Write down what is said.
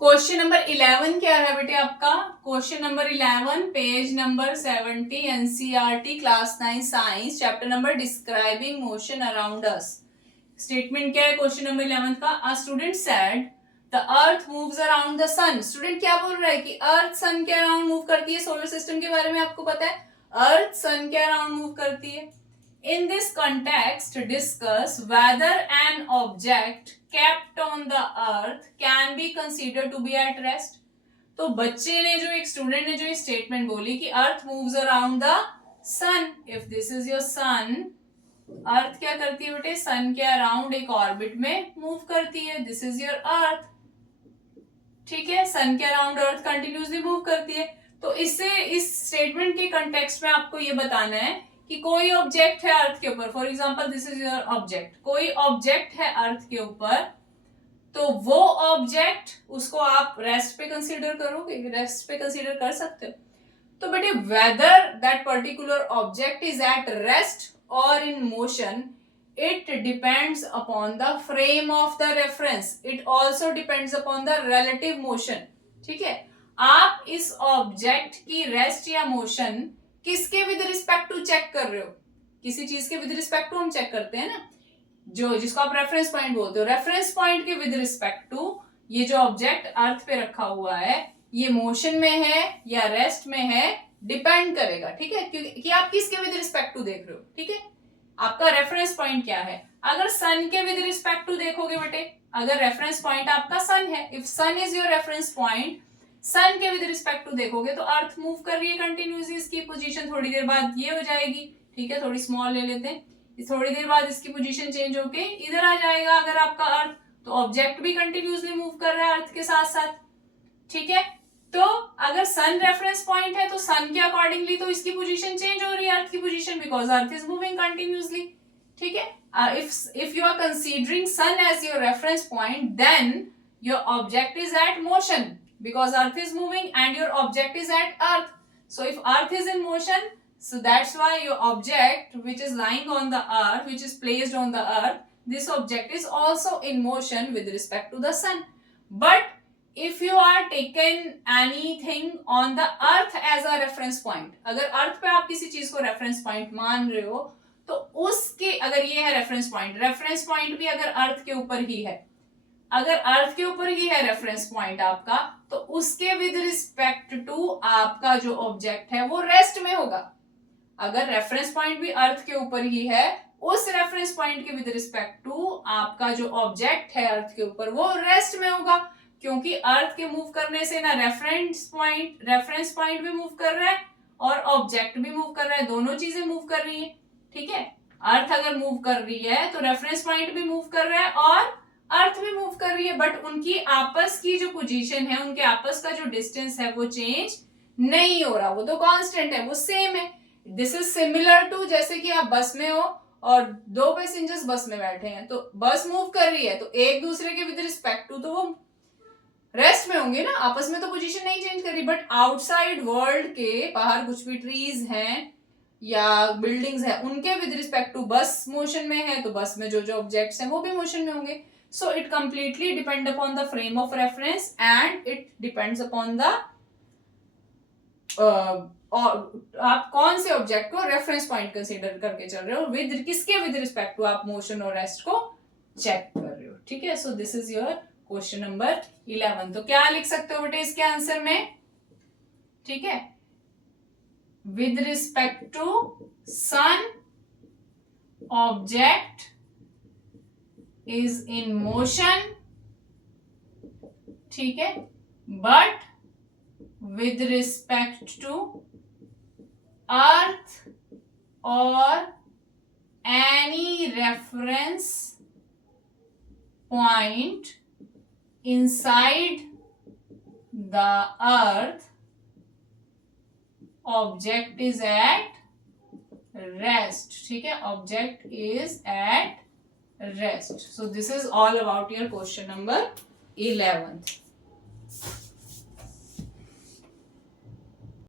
Question number 11 क्या है बेटे आपका? Question number 11 page number 70 NCERT class 9 science chapter number describing motion around us. Statement क्या है क्वेश्चन नंबर 11 का? A student said the earth moves around the sun. Student क्या बोल रहा है कि अर्थ सन के अराउंड मूव करती है। सोलर सिस्टम के बारे में आपको पता है, अर्थ सन के अराउंड मूव करती है। In this context, discuss whether an object kept on the earth can be considered to be at rest. तो बच्चे ने जो, एक स्टूडेंट ने जो ये स्टेटमेंट बोली कि earth moves around the sun, if this is your sun, earth क्या करती है बेटे? सन के अराउंड एक ऑर्बिट में मूव करती है। दिस इज योर अर्थ, ठीक है। सन के अराउंड अर्थ कंटिन्यूसली मूव करती है। तो इससे, इस स्टेटमेंट के कंटेक्स्ट में आपको ये बताना है कि कोई ऑब्जेक्ट है अर्थ के ऊपर, for example this is your object, कोई ऑब्जेक्ट है अर्थ के ऊपर, तो वो ऑब्जेक्ट, उसको आप रेस्ट पे कंसीडर करोगे, रेस्ट पे कंसीडर कर सकते हो। तो बेटे whether that particular object is at rest और in motion, it depends upon the frame of the reference, it also depends upon the relative motion, ठीक है। आप इस ऑब्जेक्ट की रेस्ट या मोशन किसके विद रिस्पेक्ट टू चेक कर रहे हो? किसी चीज के विद रिस्पेक्ट टू हम चेक करते हैं ना, जो जिसको आप रेफरेंस पॉइंट बोलते हो, रेफरेंस पॉइंट के विद रिस्पेक्ट टू ये जो ऑब्जेक्ट अर्थ पे रखा हुआ है, ये मोशन में है या रेस्ट में है, डिपेंड करेगा, ठीक है, क्योंकि आप किसके विद रिस्पेक्ट टू देख रहे हो, ठीक है। आपका रेफरेंस पॉइंट क्या है? अगर सन के विद रिस्पेक्ट टू देखोगे बेटे, अगर रेफरेंस पॉइंट आपका सन है, if sun is your reference point, sun के विद रिस्पेक्ट टू देखोगे तो अर्थ मूव कर रही है कंटिन्यूसली, इसकी पोजीशन थोड़ी देर बाद ये हो जाएगी, ठीक है, थोड़ी स्मॉल ले लेते हैं, थोड़ी देर बाद इसकी पोजीशन चेंज होके इधर आ जाएगा अगर आपका अर्थ, तो ऑब्जेक्ट भी कंटिन्यूसली मूव कर रहा है अर्थ के साथ साथ, ठीक है। तो अगर सन रेफरेंस पॉइंट है तो सन के अकॉर्डिंगली तो इसकी पोजीशन चेंज हो रही है अर्थ की position, because earth is moving continuously, ठीक है। if you are considering sun as your reference point, then your object is at motion because earth is moving and your object is at earth. So if earth is in motion, so that's why your object which is lying on the earth, which is placed on the earth, this object is also in motion with respect to the sun. But if you are taken anything on the earth as a reference point, अगर अर्थ पे आप किसी चीज को reference point मान रहे हो, तो उसके, अगर ये है रेफरेंस पॉइंट भी अगर अर्थ के ऊपर ही है, अगर अर्थ के ऊपर ही है रेफरेंस पॉइंट आपका, तो उसके विद रिस्पेक्ट टू आपका जो ऑब्जेक्ट है वो रेस्ट में होगा। अगर रेफरेंस पॉइंट भी अर्थ के ऊपर ही है, उस रेफरेंस पॉइंट के विद रिस्पेक्ट टू आपका जो ऑब्जेक्ट है अर्थ के ऊपर वो रेस्ट में होगा, क्योंकि अर्थ के मूव करने से ना रेफरेंस पॉइंट भी मूव कर रहा है और ऑब्जेक्ट भी मूव कर रहा है, दोनों चीजें मूव कर रही है, ठीक है। अर्थ अगर मूव कर रही है तो रेफरेंस पॉइंट भी मूव कर रहा है और अर्थ भी मूव कर रही है, बट उनकी आपस की जो पोजीशन है, उनके आपस का जो डिस्टेंस है वो चेंज नहीं हो रहा, वो तो कांस्टेंट है, वो सेम है। दिस इज सिमिलर टू, जैसे कि आप बस में हो और दो पैसेंजर्स बस में बैठे हैं, तो बस मूव कर रही है तो एक दूसरे के विद रिस्पेक्ट टू तो वो रेस्ट में होंगे ना, आपस में तो पोजीशन नहीं चेंज कर रही, बट आउटसाइड वर्ल्ड के बाहर कुछ भी ट्रीज हैं या बिल्डिंग्स हैं, उनके विद रिस्पेक्ट टू बस मोशन में है, तो बस में जो जो ऑब्जेक्ट्स हैं वो भी मोशन में होंगे। So it completely depend upon the frame of reference and it depends upon the आप कौन से ऑब्जेक्ट को रेफरेंस पॉइंट कंसीडर करके चल रहे हो, विद किसके विद रिस्पेक्ट टू आप मोशन और रेस्ट को चेक कर रहे हो, ठीक है। So this is your question number 11। तो क्या लिख सकते हो बेटे इसके आंसर में, ठीक है, with respect to sun, object is in motion, ठीक है, but with respect to earth or any reference point inside the earth, object is at rest, ठीक है, object is at rest. So this is all about your question number 11।